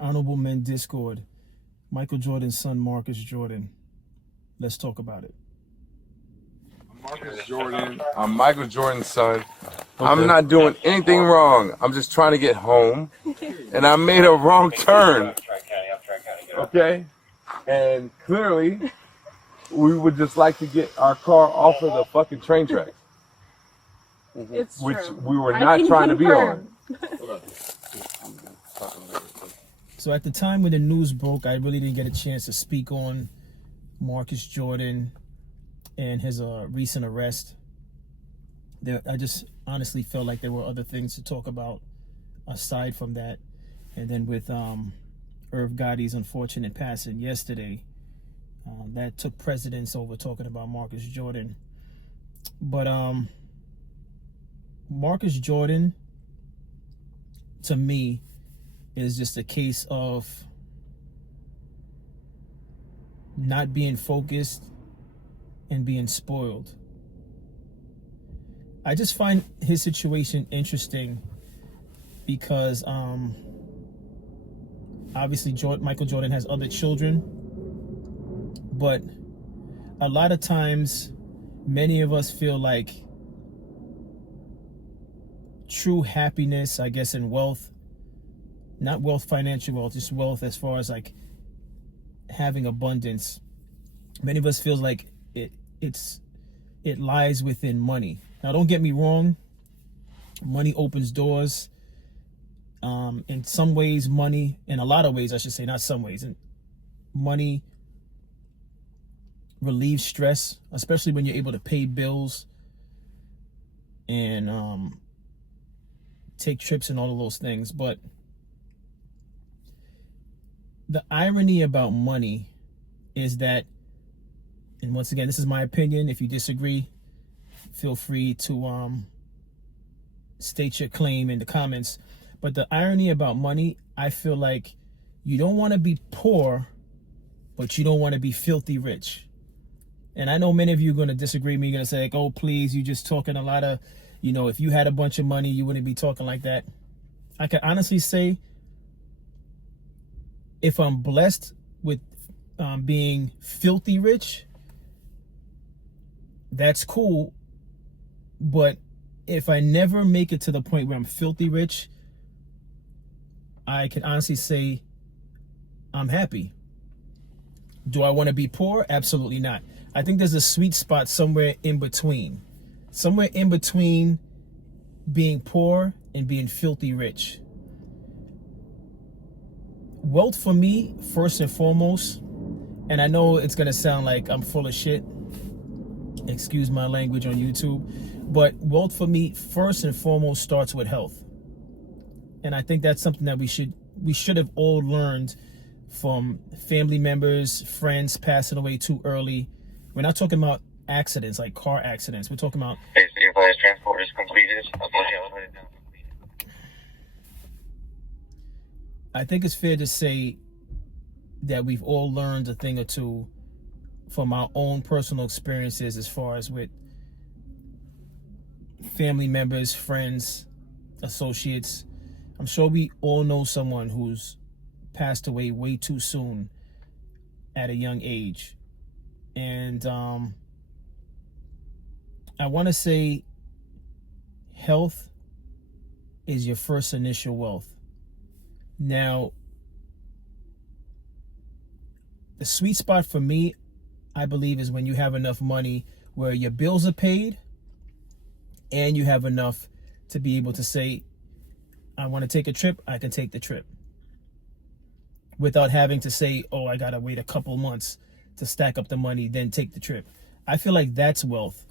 Honorable Men Discord. Michael Jordan's son, Marcus Jordan. Let's talk about it. Marcus Jordan. I'm Michael Jordan's son. Okay. I'm not doing anything wrong. I'm just trying to get home. And I made a wrong turn. Okay? And clearly, we would just like to get our car off of the fucking train tracks. It's Which true. we were I not can trying to be confirm. on. So at the time when the news broke, I really didn't get a chance to speak on Marcus Jordan and his recent arrest. I just honestly felt like there were other things to talk about aside from that. And then with Irv Gotti's unfortunate passing yesterday, that took precedence over talking about Marcus Jordan. But Marcus Jordan, to me, is just a case of not being focused and being spoiled. I just find his situation interesting because obviously Michael Jordan has other children, but a lot of times many of us feel like true happiness, I guess, in wealth, not wealth, financial wealth, just wealth as far as like having abundance. Many of us feels like it lies within money. Now, don't get me wrong. Money opens doors. In some ways, money, in a lot of ways, I should say, not some ways, and money relieves stress, especially when you're able to pay bills and take trips and all of those things. But the irony about money is that, and once again, this is my opinion. If you disagree, feel free to state your claim in the comments. But the irony about money, I feel like you don't want to be poor, but you don't want to be filthy rich. And I know many of you are going to disagree with me. You're going to say, like, oh, please, you just talking a lot of, if you had a bunch of money, you wouldn't be talking like that. I can honestly say, if I'm blessed with being filthy rich, that's cool. But if I never make it to the point where I'm filthy rich, I can honestly say I'm happy. Do I want to be poor? Absolutely not. I think there's a sweet spot somewhere in between. Somewhere in between being poor and being filthy rich. Wealth for me, first and foremost, and I know it's going to sound like I'm full of shit. Excuse my language on YouTube. But wealth for me, first and foremost, starts with health. And I think that's something that we should have all learned from family members, friends passing away too early. We're not talking about accidents, like car accidents. We're talking about... Hey, so your flight transport is completed. I think it's fair to say that we've all learned a thing or two from our own personal experiences as far as with family members, friends, associates. I'm sure we all know someone who's passed away way too soon at a young age. And I want to say health is your first initial wealth. Now, the sweet spot for me, I believe, is when you have enough money where your bills are paid and you have enough to be able to say, I want to take a trip, I can take the trip. Without having to say, oh, I got to wait a couple months to stack up the money, then take the trip. I feel like that's wealth.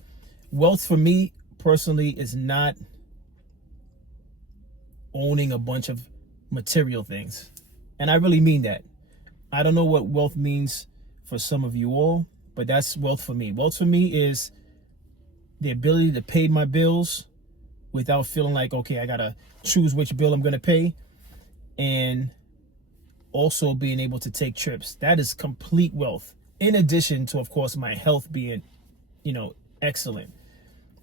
Wealth for me, personally, is not owning a bunch of material things. And I really mean that. I don't know what wealth means for some of you all, but that's wealth for me. Wealth for me is the ability to pay my bills without feeling like, okay, I got to choose which bill I'm going to pay. And also being able to take trips. That is complete wealth. In addition to, of course, my health being, excellent.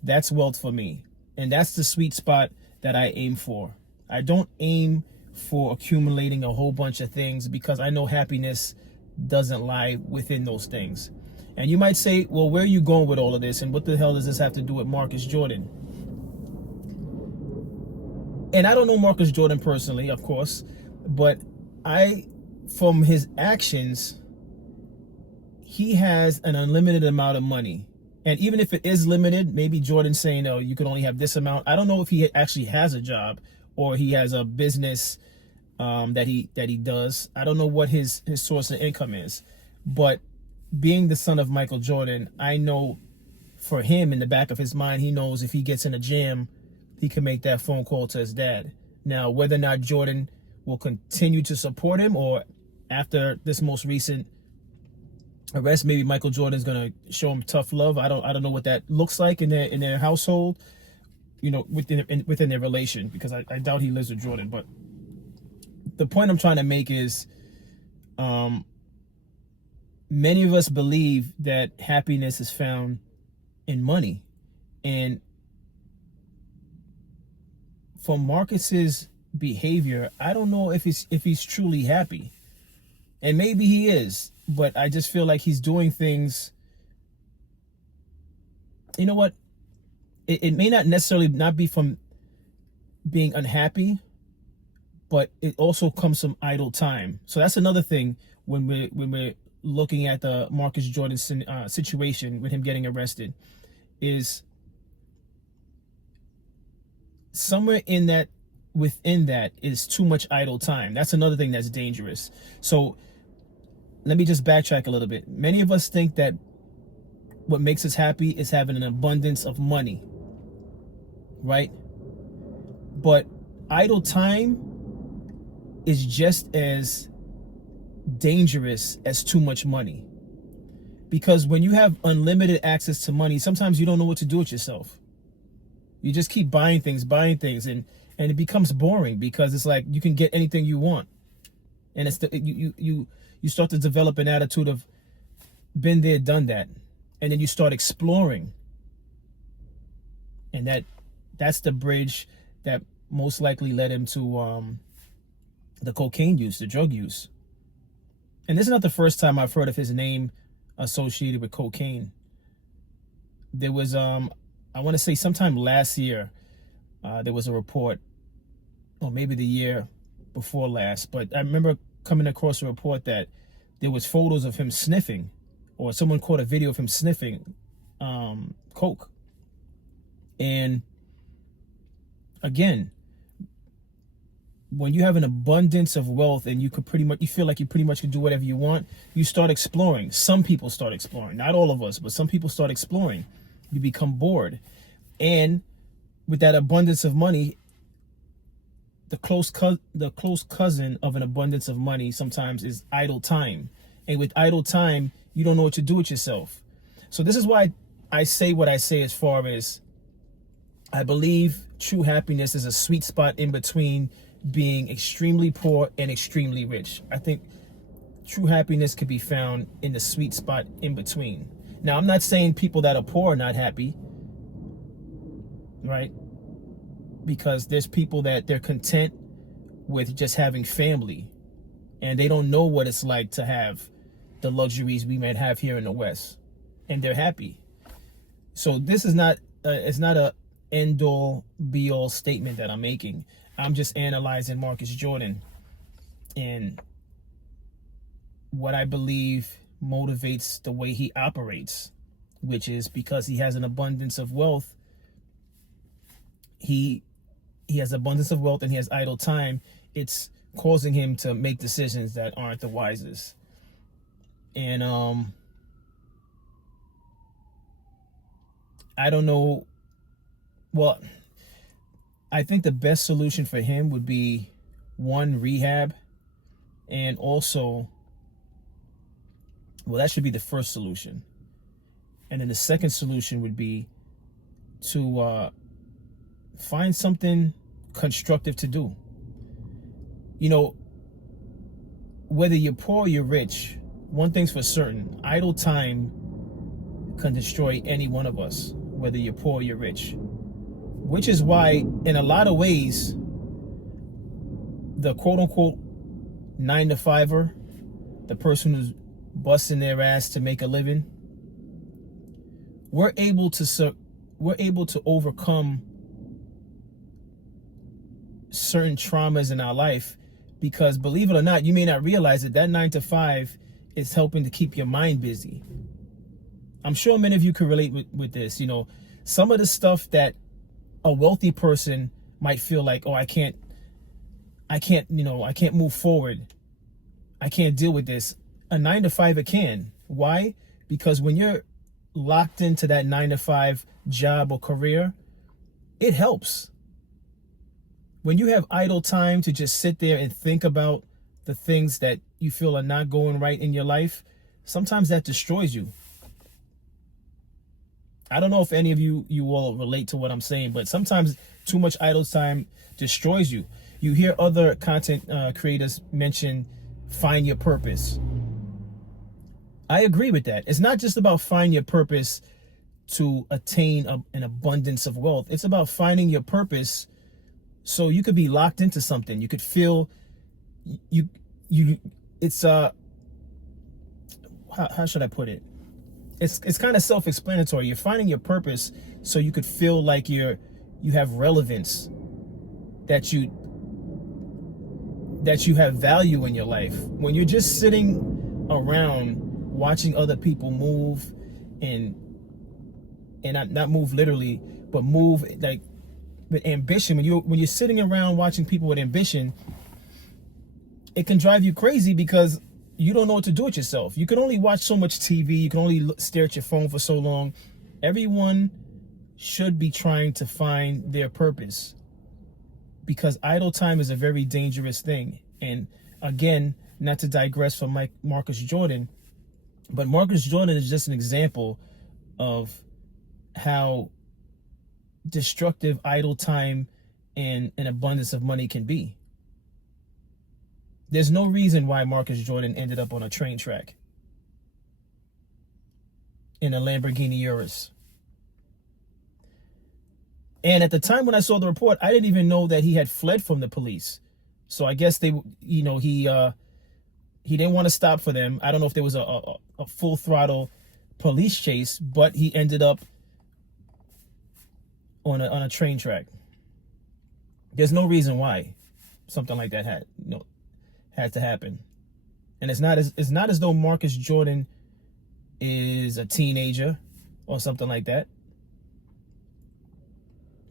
That's wealth for me. And that's the sweet spot that I aim for. I don't aim for accumulating a whole bunch of things, because I know happiness doesn't lie within those things. And you might say, well, where are you going with all of this? And what the hell does this have to do with Marcus Jordan? And I don't know Marcus Jordan personally, of course, but from his actions, he has an unlimited amount of money. And even if it is limited, maybe Jordan's saying, oh, you can only have this amount. I don't know if he actually has a job or he has a business that he does. I don't know what his source of income is. But being the son of Michael Jordan, I know for him, in the back of his mind, he knows if he gets in a jam, he can make that phone call to his dad. Now, whether or not Jordan will continue to support him, or after this most recent arrest, maybe Michael Jordan's gonna show him tough love. I don't know what that looks like in their household, you know, within their relation, because I doubt he lives with Jordan. But the point I'm trying to make is, many of us believe that happiness is found in money, and from Marcus's behavior, I don't know if he's truly happy. And maybe he is, but I just feel like he's doing things. You know what? It may not necessarily not be from being unhappy, but it also comes from idle time. So that's another thing when we're looking at the Marcus Jordan situation with him getting arrested, is somewhere within that is too much idle time. That's another thing that's dangerous. So let me just backtrack a little bit. Many of us think that what makes us happy is having an abundance of money, right? But idle time is just as dangerous as too much money. Because when you have unlimited access to money, sometimes you don't know what to do with yourself. You just keep buying things, and it becomes boring, because it's like you can get anything you want. And it's you start to develop an attitude of been there, done that. And then you start exploring. And that's the bridge that most likely led him to the cocaine use, the drug use. And this is not the first time I've heard of his name associated with cocaine. There was, I want to say sometime last year, there was a report, or maybe the year before last, but I remember coming across a report that there was photos of him sniffing, or someone caught a video of him sniffing coke. And again, when you have an abundance of wealth and you feel like you pretty much can do whatever you want, you start exploring. Some people start exploring, not all of us, but some people start exploring. You become bored. And with that abundance of money, the close cousin of an abundance of money sometimes is idle time. And with idle time, you don't know what to do with yourself. So this is why I say what I say, as far as I believe true happiness is a sweet spot in between being extremely poor and extremely rich. I think true happiness could be found in the sweet spot in between. Now, I'm not saying people that are poor are not happy, right? Because there's people that they're content with just having family, and they don't know what it's like to have the luxuries we might have here in the West, and they're happy. So this is not it's not a end-all be-all statement that I'm making. I'm just analyzing Marcus Jordan and what I believe motivates the way he operates, which is because he has an abundance of wealth. He has abundance of wealth and he has idle time. It's causing him to make decisions that aren't the wisest. And I don't know. Well, I think the best solution for him would be, one, rehab, and also, well, that should be the first solution. And then the second solution would be to find something constructive to do. You know, whether you're poor or you're rich, one thing's for certain: idle time can destroy any one of us, whether you're poor or you're rich. Which is why, in a lot of ways, the quote unquote 9-to-5er, the person who's busting their ass to make a living, we're able to overcome certain traumas in our life because, believe it or not, you may not realize that 9-to-5 is helping to keep your mind busy. I'm sure many of you can relate with this. You know, some of the stuff that a wealthy person might feel like, oh, I can't move forward. I can't deal with this. A 9-to-5 it can. Why? Because when you're locked into that 9-to-5 job or career, it helps. When you have idle time to just sit there and think about the things that you feel are not going right in your life, sometimes that destroys you. I don't know if any of you all relate to what I'm saying, but sometimes too much idle time destroys you. You hear other content creators mention find your purpose. I agree with that. It's not just about find your purpose to attain an abundance of wealth. It's about finding your purpose so you could be locked into something. You could feel it's how should I put it? It's kind of self-explanatory. You're finding your purpose so you could feel like you have relevance, that you have value in your life. When you're just sitting around watching other people move and not move literally, but move like with ambition, when you're sitting around watching people with ambition, it can drive you crazy because you don't know what to do with yourself. You can only watch so much TV. You can only stare at your phone for so long. Everyone should be trying to find their purpose, because idle time is a very dangerous thing. And again, not to digress from Marcus Jordan, but Marcus Jordan is just an example of how destructive idle time and an abundance of money can be. There's no reason why Marcus Jordan ended up on a train track in a Lamborghini Urus. And at the time when I saw the report, I didn't even know that he had fled from the police. So I guess he didn't want to stop for them. I don't know if there was a full throttle police chase, but he ended up on a train track. There's no reason why something like that had to happen. And it's not as though Marcus Jordan is a teenager or something like that.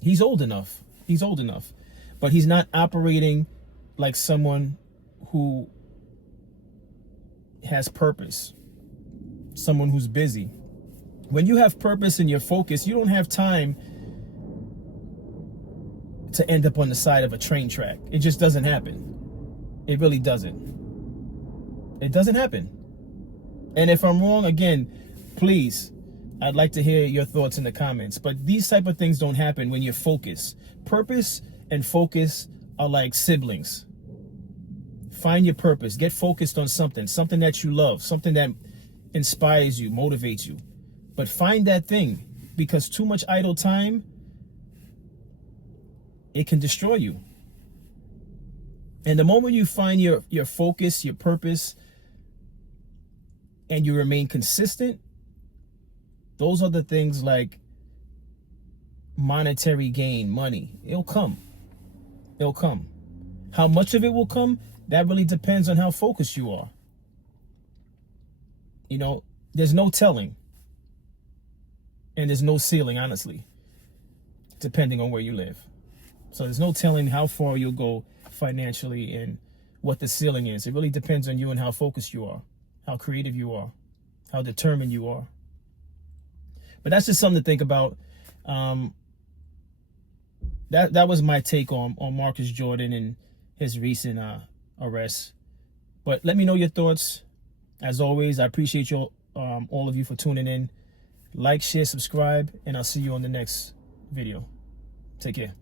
He's old enough, but he's not operating like someone who has purpose, someone who's busy. When you have purpose and you're focused, you don't have time to end up on the side of a train track. It just doesn't happen. It really doesn't. It doesn't happen. And if I'm wrong, again, please, I'd like to hear your thoughts in the comments. But these type of things don't happen when you're focused. Purpose and focus are like siblings. Find your purpose. Get focused on something that you love, something that inspires you, motivates you. But find that thing, because too much idle time, it can destroy you. And the moment you find your focus, your purpose, and you remain consistent, those are the things like monetary gain, money. It'll come. It'll come. How much of it will come, that really depends on how focused you are. You know, there's no telling. And there's no ceiling, honestly, depending on where you live. So there's no telling how far you'll go financially and what the ceiling is. It really depends on you and how focused you are, how creative you are, how determined you are. But that's just something to think about. That was my take on Marcus Jordan and his recent arrest. But let me know your thoughts. As always, I appreciate you all of you for tuning in. Like, share, subscribe, and I'll see you on the next video. Take care.